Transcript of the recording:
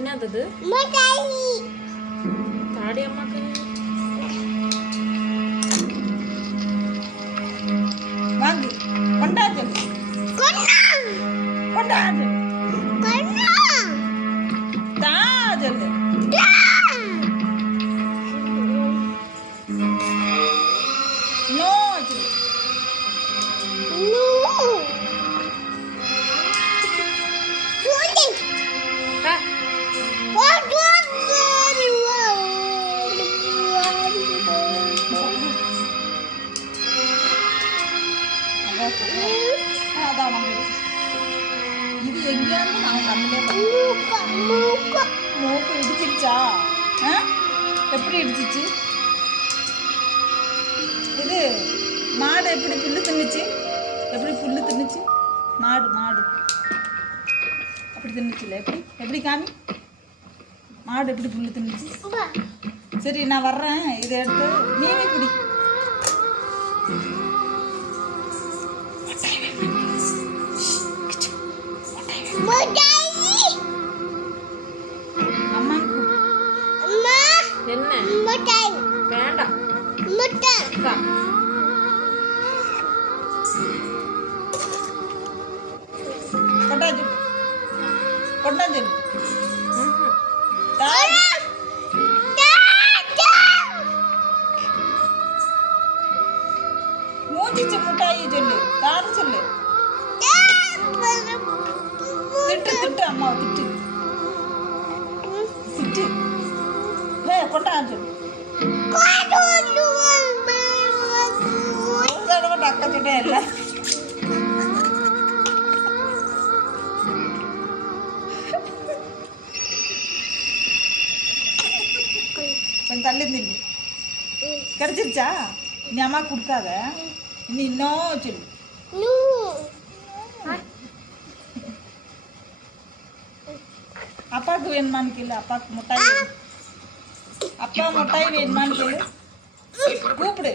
என்னது தாடி அம்மாக்கு வாங்கு கொண்டாது கொண்டாது தாஜல் நோ இது எங்கேயாவது நான் கண்ணிலே மூக்கு இடிச்சிருச்சா? எப்படி இடிச்சிச்சு? இது மாடு எப்படி புல்லு தின்னுச்சு? எப்படி புல்லு தின்னுச்சு? மாடு மாடு அப்படி தின்னுச்சுல? எப்படி எப்படி காமி? மாடு எப்படி புல்லு தின்னுச்சு? சரி நான் வர்றேன், இதை எடுத்து நீவே பிடி. என்ன வேண்டாம் கொண்டாச்சு கொண்டாச்சு மூஞ்சிச்சு முட்டாயி சொல்லு, தாரு சொல்லு. திட்டு திட்டு அம்மா திட்டு திட்டு. கொண்டாச்சு அக்கா சொல்ல இல்ல கொஞ்சம் தள்ளி தின்னு கிடைச்சிருச்சா? நீ அம்மா கொடுக்காத, நீ இன்னும் சொல்லு. அப்பாவுக்கு வேணுமான்னு கேளு. அப்பாவுக்கு முட்டாய் வேணும். அப்பா முட்டாய் வேணுமான்னு கேளு. கூப்பிடு.